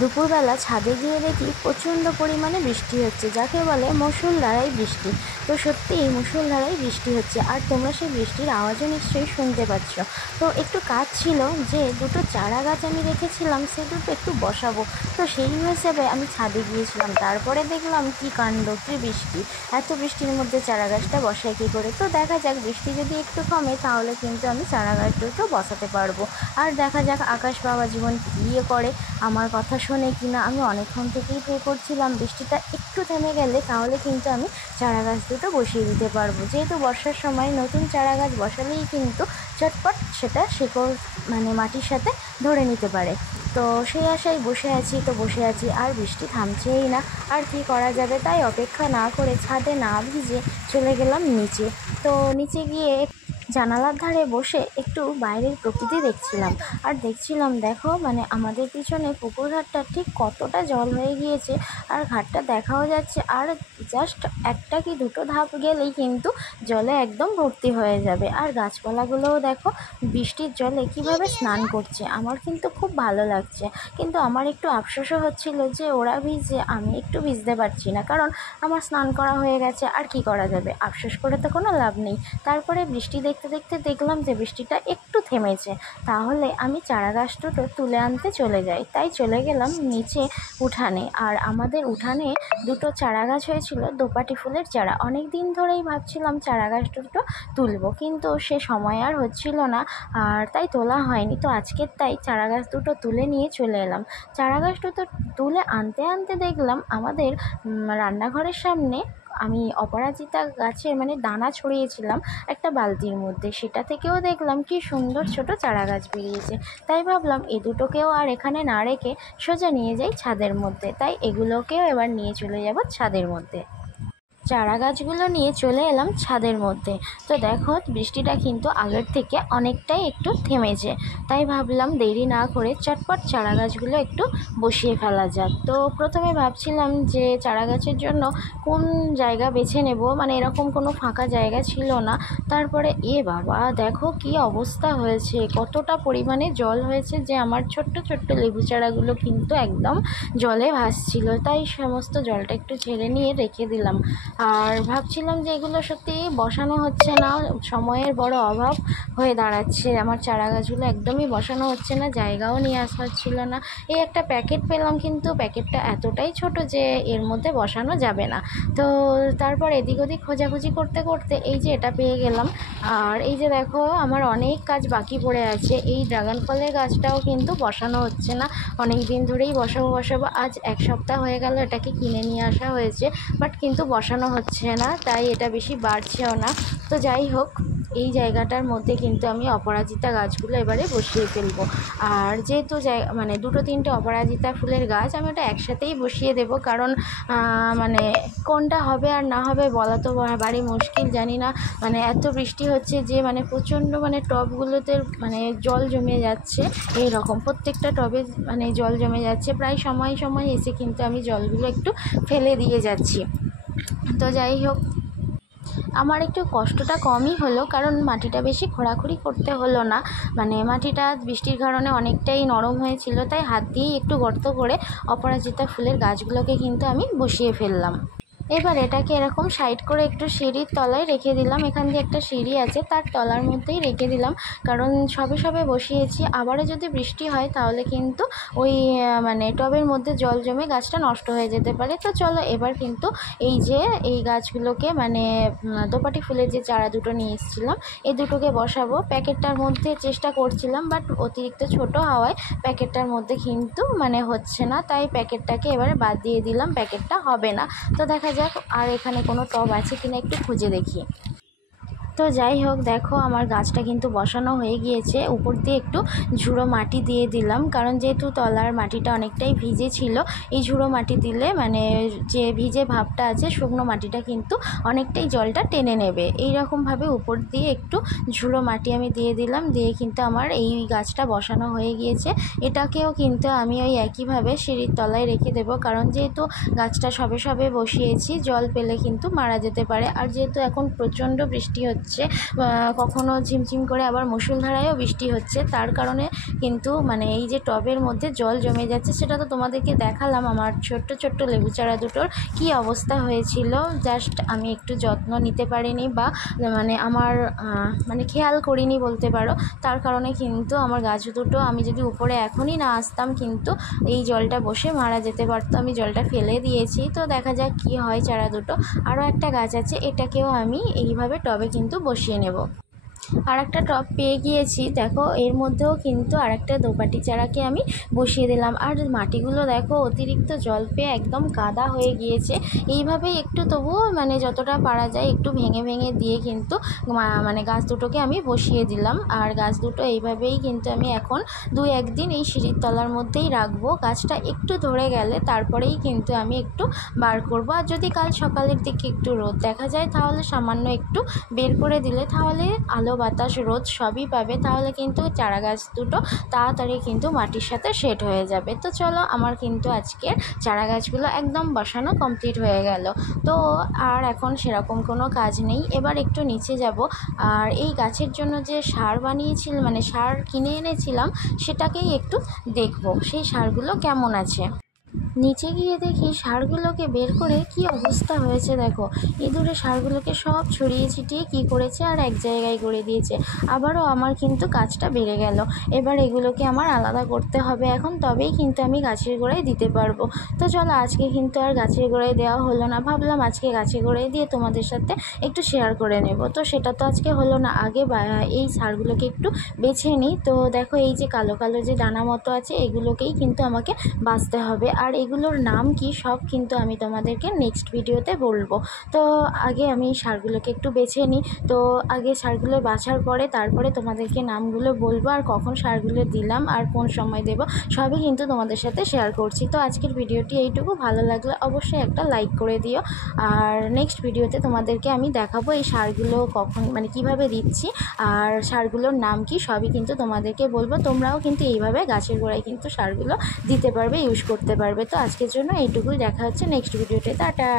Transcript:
দুপুরবেলা ছাদে গিয়ে দেখি প্রচণ্ড পরিমাণে বৃষ্টি হচ্ছে, যাকে বলে মুষলধারাই বৃষ্টি। তো সত্যিই মুষলধারাই বৃষ্টি হচ্ছে, আর তোমরা সেই বৃষ্টির আওয়াজও নিশ্চয়ই শুনতে পাচ্ছ। তো একটু কাজ ছিল যে দুটো চারা গাছ আমি রেখেছিলাম, সে দুটো একটু বসাবো, তো সেই হিসেবে আমি ছাদে গিয়েছিলাম। তারপরে দেখলাম কি কাণ্ড, কি বৃষ্টি! এত বৃষ্টির মধ্যে চারা গাছটা বসাই কী করে? তো দেখা যাক, বৃষ্টি যদি একটু কমে তাহলে কিন্তু আমি চারা গাছ দুটো বসাতে পারবো। আর দেখা যাক আকাশ বাবা জীবন কী করে, আমার কথা শোনে কি না। আমি অনেকক্ষণ থেকেই প্রে করছিলাম বৃষ্টিটা একটু থেমে গেলে তাহলে কিন্তু আমি চারা গাছ দুটো বসিয়ে দিতে পারবো, যেহেতু বর্ষার সময় নতুন চারা গাছ বসালেই কিন্তু চটপট সেটা শিকড় মাটির সাথে ধরে নিতে পারে। তো সেই আশায় বসে আছি, আর বৃষ্টি থামছেই না। আর কি করা যাবে, তাই অপেক্ষা না করে ছাদে না ভিজে চলে গেলাম নিচে। তো নিচে গিয়ে জানালার ধারে বসে একটু বাইরের প্রকৃতি দেখছিলাম। আর দেখছিলাম, দেখো আমাদের পিছনে পুকুর ঘাটটা ঠিক কতটা জল হয়ে গিয়েছে, আর ঘাটটা দেখাও যাচ্ছে। আর জাস্ট একটা কি দুটো ধাপ গেলেই কিন্তু জলে একদম ভর্তি হয়ে যাবে। আর গাছপালাগুলোও দেখো বৃষ্টির জলে কিভাবে স্নান করছে, আমার কিন্তু খুব ভালো লাগছে। কিন্তু আমার একটু আফসোসও হচ্ছিল যে ওরা ভিজে, আমি একটু ভিজতে পারছি না, কারণ আমার স্নান করা হয়ে গেছে। আর কি করা যাবে, আফসোস করে তো কোনো লাভ নেই। তারপরে বৃষ্টি দেখতে দেখতে দেখলাম যে বৃষ্টিটা একটু থেমেছে, তাহলে আমি চারা গাছ দুটো তুলে আনতে চলে যাই। তাই চলে গেলাম নিচে উঠানে। আর আমাদের উঠানে দুটো চারা গাছ হয়েছিল, দোপাটি ফুলের চারা। অনেক দিন ধরেই ভাবছিলাম চারা গাছ দুটো তুলবো, কিন্তু সে সময় আর হচ্ছিল না, আর তাই তোলা হয়নি। তো আজকে তাই চারা গাছ দুটো তুলে নিয়ে চলে এলাম। চারা গাছ দুটো তুলে আনতে আনতে দেখলাম আমাদের রান্নাঘরের সামনে আমি অপরাজিতা গাছের দানা ছড়িয়েছিলাম একটা বালতির মধ্যে, সেটা থেকেও দেখলাম কি সুন্দর ছোট চারা গাছ বেরিয়েছে। তাই ভাবলাম এ দুটোকেও আর এখানে না রেখে সোজা নিয়ে যাই ছাদের মধ্যে। তাই এগুলোকেও এবার নিয়ে চলে যাব ছাদের মধ্যে। চারা গাছগুলো নিয়ে চলে এলাম ছাদের মধ্যে। তো দেখো বৃষ্টিটা কিন্তু আগের থেকে অনেকটাই একটু থেমেছে, তাই ভাবলাম দেরি না করে চটপট চারা গাছগুলো একটু বসিয়ে ফেলা যাক। তো প্রথমে ভাবছিলাম যে চারা গাছের জন্য কোন জায়গা বেছে নেব, এরকম কোনো ফাঁকা জায়গা ছিল না। তারপরে বাবা দেখো কি অবস্থা হয়েছে, কতটা পরিমাণে জল হয়েছে যে আমার ছোট্ট ছোট্ট লেবু চারাগুলো কিন্তু একদম জলে ভাসছিল। তাই সমস্ত জলটা একটু ঝেড়ে নিয়ে রেখে দিলাম। আর ভাবছিলাম যে এগুলো সত্যি বসানো হচ্ছে না, সময়ের বড় অভাব হয়ে দাঁড়াচ্ছে, আমার চারা গাছগুলো একদমই বসানো হচ্ছে না, জায়গাও নিয়ে আসা হচ্ছিল না। এই একটা প্যাকেট পেলাম, কিন্তু প্যাকেটটা এতটাই ছোট যে এর মধ্যে বসানো যাবে না। তো তারপর এদিক ওদিক খোঁজাখুঁজি করতে করতে এই যে এটা পেয়ে গেলাম। আর এই যে দেখো আমার অনেক কাজ বাকি পড়ে আছে, এই ড্রাগন ফলের গাছটাও কিন্তু বসানো হচ্ছে না, অনেক দিন ধরেই বসাবো আজ এক সপ্তাহ হয়ে গেল এটাকে কিনে নিয়ে আসা হয়েছে, বাট কিন্তু বসানো হচ্ছে না, তাই এটা বেশি বাড়ছেও না। তো যাই হোক, এই জায়গাটার মধ্যে কিন্তু আমি অপরাজিতা গাছগুলো এবারে বসিয়ে ফেলবো। আর যেহেতু দুটো তিনটে অপরাজিতা ফুলের গাছ আমি ওটা একসাথেই বসিয়ে দেব, কারণ কোনটা হবে আর না হবে বলা তো বাড়ি মুশকিল, জানি না। এত বৃষ্টি হচ্ছে যে প্রচণ্ড টবগুলোতে জল জমে যাচ্ছে, এই রকম প্রত্যেকটা টবে জল জমে যাচ্ছে। প্রায় সময় সময় এসে কিন্তু আমি জলগুলো একটু ফেলে দিয়ে যাচ্ছি। তো যাই হোক, আমার একটু কষ্টটা কমই হলো, কারণ মাটিটা বেশি খোঁড়াখুড়ি করতে হলো না। মাটিটা বৃষ্টির কারণে অনেকটাই নরম হয়েছিল, তাই হাত দিয়েই একটু গর্ত করে অপরাজিতা ফুলের গাছগুলোকে কিন্তু আমি বসিয়ে ফেললাম। এবার এটাকে এরকম সাইড করে একটু সিঁড়ির তলায় রেখে দিলাম, এখান দিয়ে একটা সিঁড়ি আছে তার তলার মধ্যেই রেখে দিলাম, কারণ সবে সবে বসিয়েছি, আবারও যদি বৃষ্টি হয় তাহলে কিন্তু ওই টবের মধ্যে জল জমে গাছটা নষ্ট হয়ে যেতে পারে। তো চলো এবার কিন্তু এই গাছগুলোকে দোপাটি ফুলের যে চারা দুটো নিয়ে এসেছিলাম এই দুটোকে বসাবো। প্যাকেটটার মধ্যে চেষ্টা করছিলাম, বাট অতিরিক্ত ছোট হওয়ায় প্যাকেটটার মধ্যে কিন্তু হচ্ছে না, তাই প্যাকেটটাকে এবারে বাদ দিয়ে দিলাম, প্যাকেটটা হবে না। তো দেখা যাক আর এখানে কোনো টব আছে কিনা একটু খুঁজে দেখি। তো যাই হোক, দেখো আমার গাছটা কিন্তু বসানো হয়ে গিয়েছে, উপর দিয়ে একটু ঝুড়ো মাটি দিয়ে দিলাম, কারণ যেহেতু তলার মাটিটা অনেকটাই ভিজে ছিল, এই ঝুড়ো মাটি দিলে যে ভিজে ভাবটা আছে শুকনো মাটিটা কিন্তু অনেকটাই জলটা টেনে নেবে। এই রকমভাবে উপর দিয়ে একটু ঝুড়ো মাটি আমি দিয়ে দিলাম, দিয়ে কিন্তু আমার এই গাছটা বসানো হয়ে গিয়েছে। এটাকেও কিন্তু আমি ওই একইভাবে সিঁড়ির তলায় রেখে দেবো, কারণ যেহেতু গাছটা সবে সবে বসিয়েছি, জল পেলে কিন্তু মারা যেতে পারে। আর যেহেতু এখন প্রচণ্ড বৃষ্টি হচ্ছে, হচ্ছে, কখনো ঝিমঝিম করে আবার মুষলধারায়ও বৃষ্টি হচ্ছে। তার কারণে কিন্তু মানে এই যে টবের মধ্যে জল জমে যাচ্ছে, সেটা তো তোমাদেরকে দেখালাম আমার ছোট্ট ছোট্ট লেবু চারা দুটোর কী অবস্থা হয়েছিল। জাস্ট আমি একটু যত্ন নিতে পারিনি বা মানে আমার মানে খেয়াল করিনি বলতে পারো। তার কারণে কিন্তু আমার গাছ দুটো, আমি যদি উপরে এখনই না আসতাম কিন্তু এই জলটা বসে মারা যেতে পারতো। আমি জলটা ফেলে দিয়েছি, তো দেখা যাক কী হয় চারা দুটো। আরও একটা গাছ আছে, এটাকেও আমি এইভাবে টবে কিন্তু বসিয়ে নেব। আর একটা টব পেয়ে গিয়েছি, দেখো এর মধ্যেও কিন্তু আর একটা দোপাটি চারাকে আমি বসিয়ে দিলাম। আর মাটিগুলো দেখো অতিরিক্ত জল পেয়ে একদম কাদা হয়ে গিয়েছে। এইভাবেই একটু তবুও মানে যতটা পারা যায় একটু ভেঙে ভেঙে দিয়ে কিন্তু মানে গাছ দুটোকে আমি বসিয়ে দিলাম। আর গাছ দুটো এইভাবেই কিন্তু আমি এখন 2-1 দিন এই সিঁড়ির তলার মধ্যেই রাখবো। গাছটা একটু ধরে গেলে তারপরেই কিন্তু আমি একটু বার করব। আর যদি কাল সকালের দিকে একটু রোদ দেখা যায় তাহলে সামান্য একটু বের করে দিলে তাহলে আলো বাতাস রোদ সবই পাবে, তাহলে কিন্তু চারা গাছ দুটো তাড়াতাড়ি কিন্তু মাটির সাথে সেট হয়ে যাবে। তো চলো, আমার কিন্তু আজকের চারা গাছগুলো একদম বসানো কমপ্লিট হয়ে গেল। তো আর এখন সেরকম কোনো কাজ নেই, এবার একটু নিচে যাব। আর এই গাছের জন্য যে সার বানিয়েছিলাম, মানে সার কিনে এনেছিলাম, সেটাকেই একটু দেখব সেই সারগুলো কেমন আছে। নিচে গিয়ে দেখি সারগুলোকে বের করে কি অবস্থা হয়েছে। দেখো ইঁদুরে সারগুলোকে সব ছড়িয়ে ছিটিয়ে কি করেছে আর এক জায়গায় করে দিয়েছে। আবারও আমার কিন্তু কাজটা বেড়ে গেল। এবার এগুলোকে আমার আলাদা করতে হবে এখন, তবেই কিন্তু আমি গাছের গোড়ায় দিতে পারবো। তো চলো, আজকে কিন্তু আর গাছের গোড়ায় দেওয়া হলো না, ভাবলাম আজকে গাছের গোড়ায় দিয়ে তোমাদের সাথে একটু শেয়ার করে নেব। তো সেটা তো আজকে হলো না, আগে এই সারগুলোকে একটু বেছে নিই। তো দেখো এই যে কালো কালো যে দানা মতো আছে, এগুলোকেই কিন্তু আমাকে বাছতে হবে। আর এগুলোর নাম কি সব কিন্তু আমি তোমাদেরকে নেক্সট ভিডিওতে বলবো। তো আগে আমি সারগুলোকে একটু বেছে নিই। তো আগে সারগুলো বাছার পরে তারপরে তোমাদেরকে নামগুলো বলবো, আর কখন সারগুলো দিলাম আর কোন সময় দেব সবই কিন্তু তোমাদের সাথে শেয়ার করছি। তো আজকের ভিডিওটি এইটুকু, ভালো লাগলে অবশ্যই একটা লাইক করে দিও। আর নেক্সট ভিডিওতে তোমাদেরকে আমি দেখাবো এই সারগুলো কখন মানে কিভাবে দিচ্ছি, আর সারগুলোর নাম কি সবই কিন্তু তোমাদেরকে বলবো। তোমরাও কিন্তু এইভাবে গাছের গোড়ায় কিন্তু সারগুলো দিতে পারবে, ইউজ করতে পারবে। তো আজকের জন্য এইটুকুই, দেখা হচ্ছে নেক্সট ভিডিওতে। টাটা।